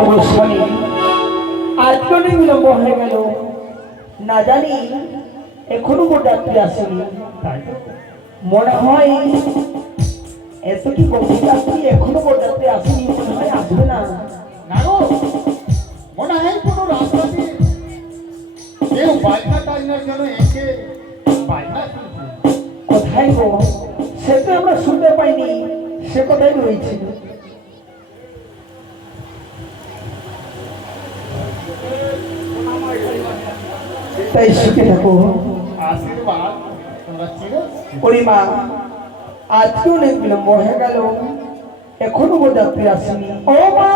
অবশ্যই আজকে অনেক বিলম্ব হয়ে গেল, না জানি এখনো বরযাত্রী আসেনি। মনে হয় এত কি গভীর রাত্রি এখনো বরযাত্রী আসেনি, মনে হয় আসবে না। না গো, মনে হয় কোনো রাস্তাতে কেউ বাজনা টাজনার জন্য এসে বাজনা শুনছে। কোথায় গো, সে তো আমরা শুনতে পাইনি, সে কোথায় রয়েছে? তাই শিখে থাকো। আশীর্বাদ তোমরা চির পরিমা আজকে অনেক বিলম্ব হয়ে গেল, এখনো বরযাত্রী আসেনি। ও মা,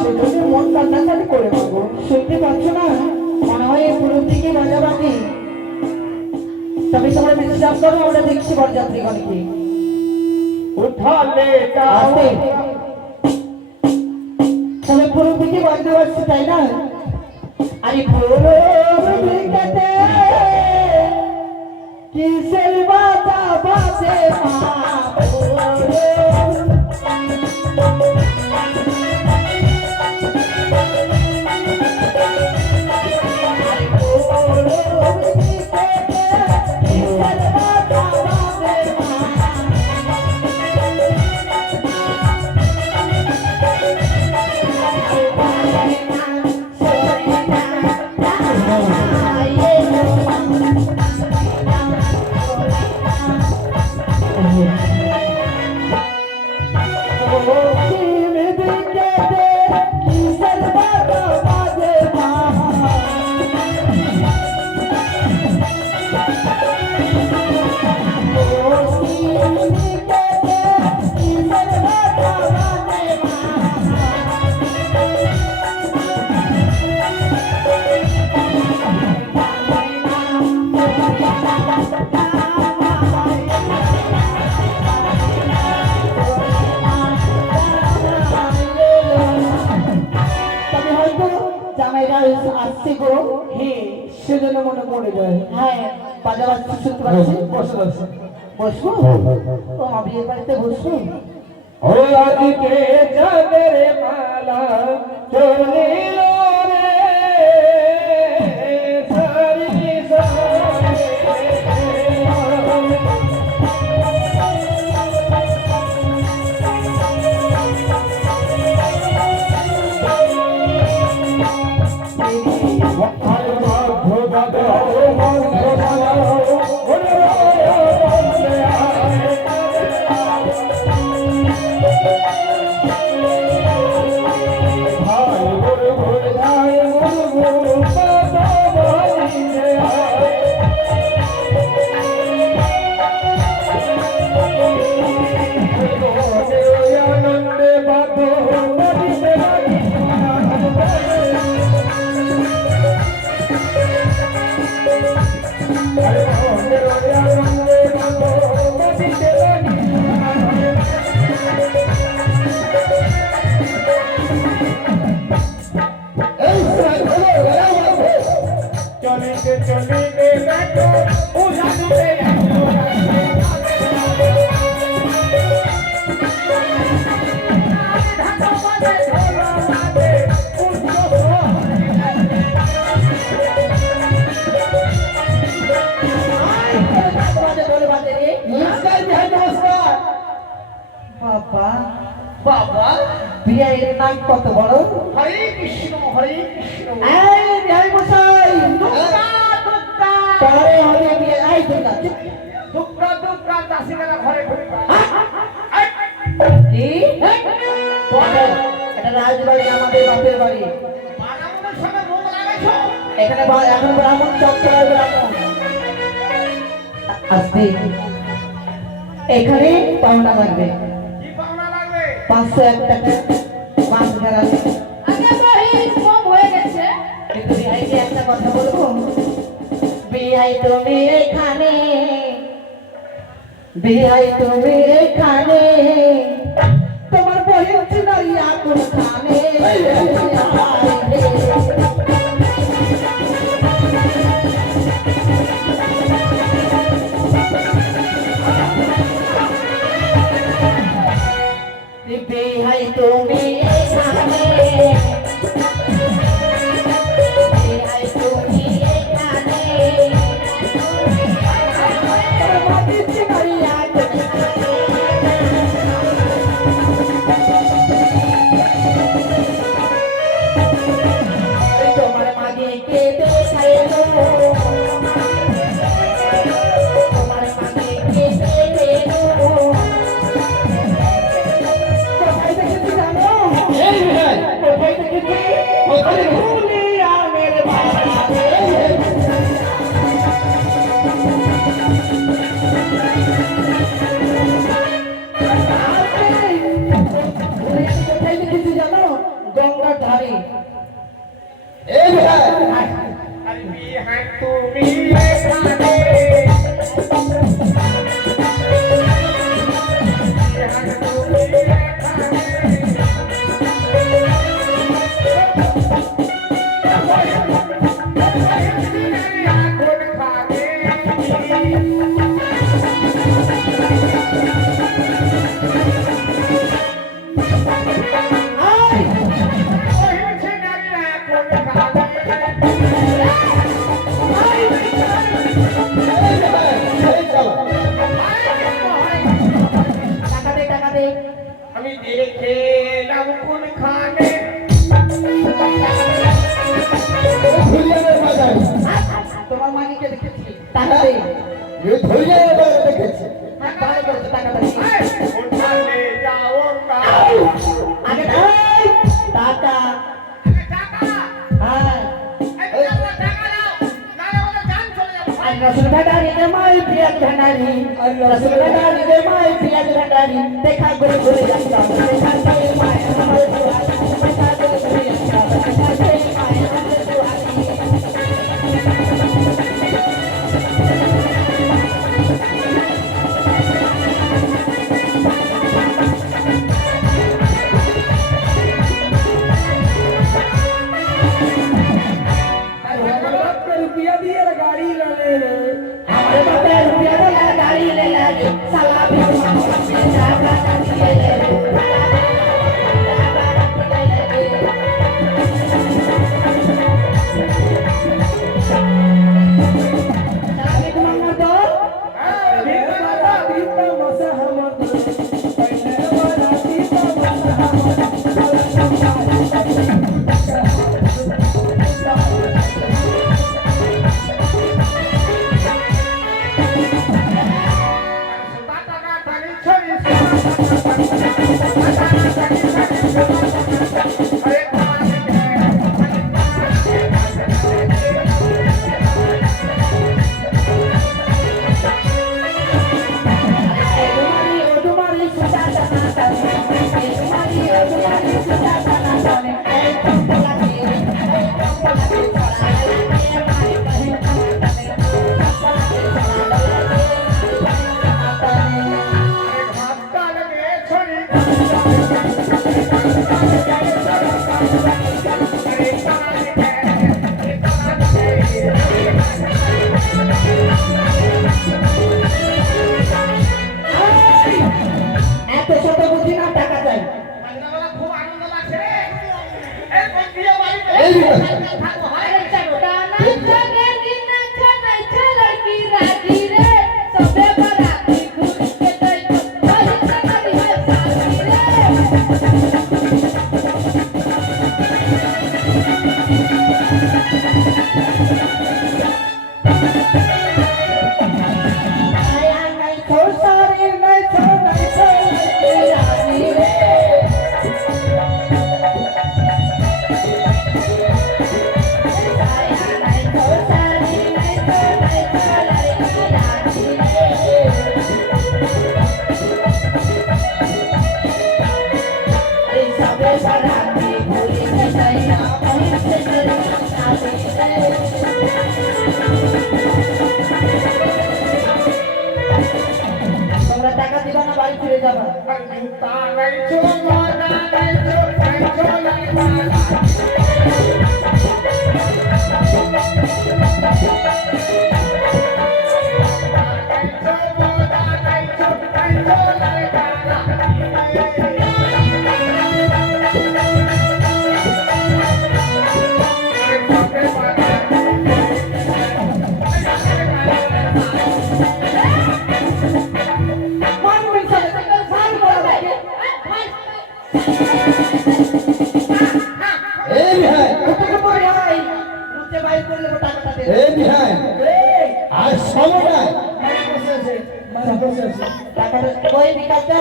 সেখানে মন কান্নাকাটি করে মাগো, শুনতে পাচ্ছ না? মনে হয় পুরো দিকে বাজাবাজি। তবে তোমরা বিশ্বাস করো, আমরা দেখছি বরযাত্রীগণকে উঠালে আসতে। তবে পুরো দিকে বাজতে পারছি, তাই না? আরে পুরো দিকেতে কিসের বাজা বাজে মা, আসছে গো। হ্যাঁ, সেজন্য মনে পড়ে যায়। হ্যাঁ, বাজা বাজছে শুনতে পাচ্ছি। বসো বসো বসো। ও মা, বিয়ের বাড়িতে বসো। ও আজকে চাঁদের মালা চলিল রে, সারি সারি বাবা বাবা, বিয়ের নাম কত বড়? হরে কৃষ্ণ হরে কৃষ্ণ। এই বিহারী মশাই, দুর্গা দুর্গা পরে হবে বিয়ে। এই দুর্গা দুর্গা দুর্গা দাসীরা ঘরে ঢুকবা। কি এটা রাজবাড়ি, আমাদের বাপের বাড়ি। ব্রাহ্মণের সঙ্গে মুখ লাগাইছো এখানে? এখন ব্রাহ্মণ চক্কর ব্রাহ্মণ আসবে। এখানে পাওনা লাগবে। 501 টাকা 5,000 আছে। আগে তো এই কম হয়ে গেছে। কিন্তু বিহাইকে একটা কথা বলবো, বিহাই তুমি এখানে, বিহাই তুমি এখানে, তোমার বই হচ্ছে না ইয়া কোনখানে। বিহাই তুমি এখানে, তোমার মাঝে কে দেখায় গো তোমার মাঝে কে দেখে গো কোথায় দেখেছি জানো এই ভাই কোথায় দেখেছি কোথায় দেখেছি? ভুলিয়া মেরে বাবা কোথায় দেখেছি জানো গঙ্গার ধারে এই ভাই এই ভাই এই চলো টাকা দে আমি দেখে এলাম কোনখানে ধুলিয়ানের বাজার তোমার মাকে দেখেছি টাকা দে এই ধুলিয়ানের বাজার দেখেছি ভালো করেছো টাকা দে কোনখানে যাও না আগে টাকা হ্যাঁ रसूल भंडारी दे माई पियाज भंडारी रसूल भंडारी दे माई पियाज भंडारी देखा गुरु गुरु जाता देखा गए माय हमर दुआरी देखा गुरु गुरु जाता देखा गए माय हमर दुआरी रुपया दिए गाड़ी ले हमारे बाप रुपया वाला गाड़ी ले लागे साला भी जाबा दिए ले এত ছোট বুদ্ধি না টাকা চাই খুব আনন্দ লাগছে রে এই বন্ধুরা বাড়িতে এই ভাই থাকো হয় তোমরা টাকা দিবা না বাড়ি ফিরে যাবা জুতা নাই চো মজা নাই চো নাই চো নাই মালা মান মিল সাথে সাল বলা লাগে এই বিহাই এই, আর সময়টায় মাঝে বসে আছে, মাঝে বসে আছে। টাকাটা কই বিকাশটা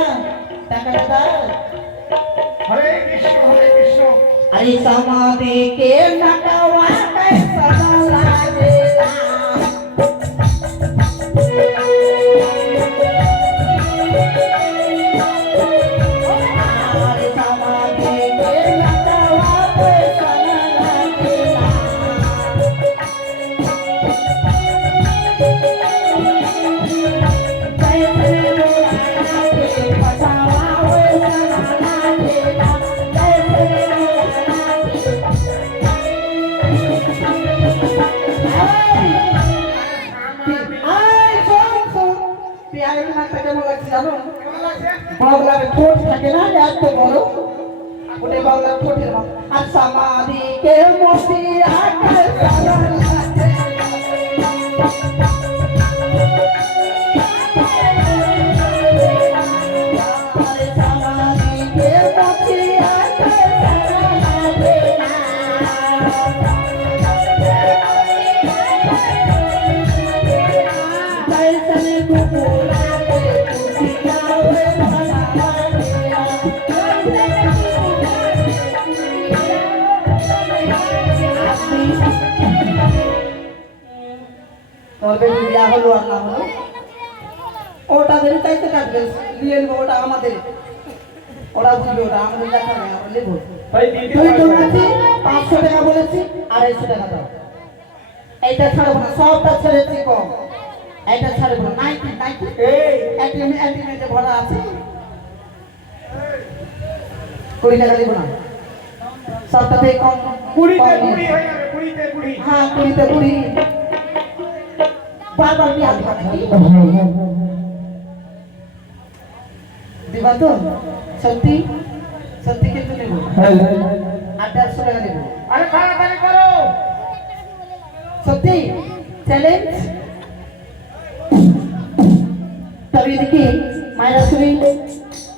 টাকাটা দাও হরে কৃষ্ণ अरे समाधि के नटवा कैसा लागेला अरे समाधि के नटवा कैसा लागेला कैसे लोला के पटावा वैसा लागेला कैसे আয়, শোন, শোন। পেয়ারের নাকটা কেমন লাগছে জানো? কেমন লাগছে? বাংলার ঠোঁট থাকে না এত বড়, ওটা বাংলার ঠোঁটের মতো। আর সমাধিকে মতি আকাশ সারা লাগে। अरे समाधि के मती आके सारा लागेला कैसन कुकुरा के कुटिया वे भला लागेला তোর বেটি বিয়া হলো আর না হলো, ওটা দেরি চাইতে কাটবে, নিয়ে নেবো, ওটা আমাদের, ওরা বুঝবে, ওটা আমাদের দেখা নেই, আমরা নেবো। ভাই দিদি তুই তো বলছি 500 টাকা বলেছি, 250 টাকা দাও। এইটা ছাড়বো না, সবটা ছেড়েছি কম, এইটা ছাড়বো না, 90 এই অ্যান্টিমেটে ভরা আছে, 20 টাকা দিব না, সবটাতে কম, 20 তে কম 20 হয়ে যাবে 20 তে 20 হ্যাঁ 20 তে 20, বারবার বিয়া দিবা নাকি? দিবা তো? সত্যি সত্যি কিন্তু নেব, আর 150 টাকা নেব, আরে তাড়াতাড়ি করো সত্যি চ্যালেঞ্জ। তবে দেখি মায়েরা শুনি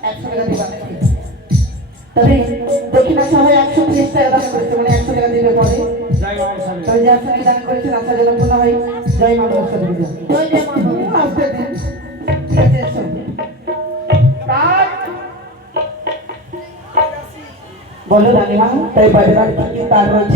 100 টাকা দিবা নাকি? তবে দক্ষিণা সহ 130 টাকা দান করেছে, মানে 100 টাকা দিলে পরে জয় বাবা স্বামী তবে যে 100 টাকা দান করেছেন আশা যেন পূর্ণ হয়। জয় মা নমস্কার দিদি। জয় জয় মা আসতে দিন, ঠিক আছে, এসো। তাই বলো রানীমা, তাই বাজার কি তার রয়েছে?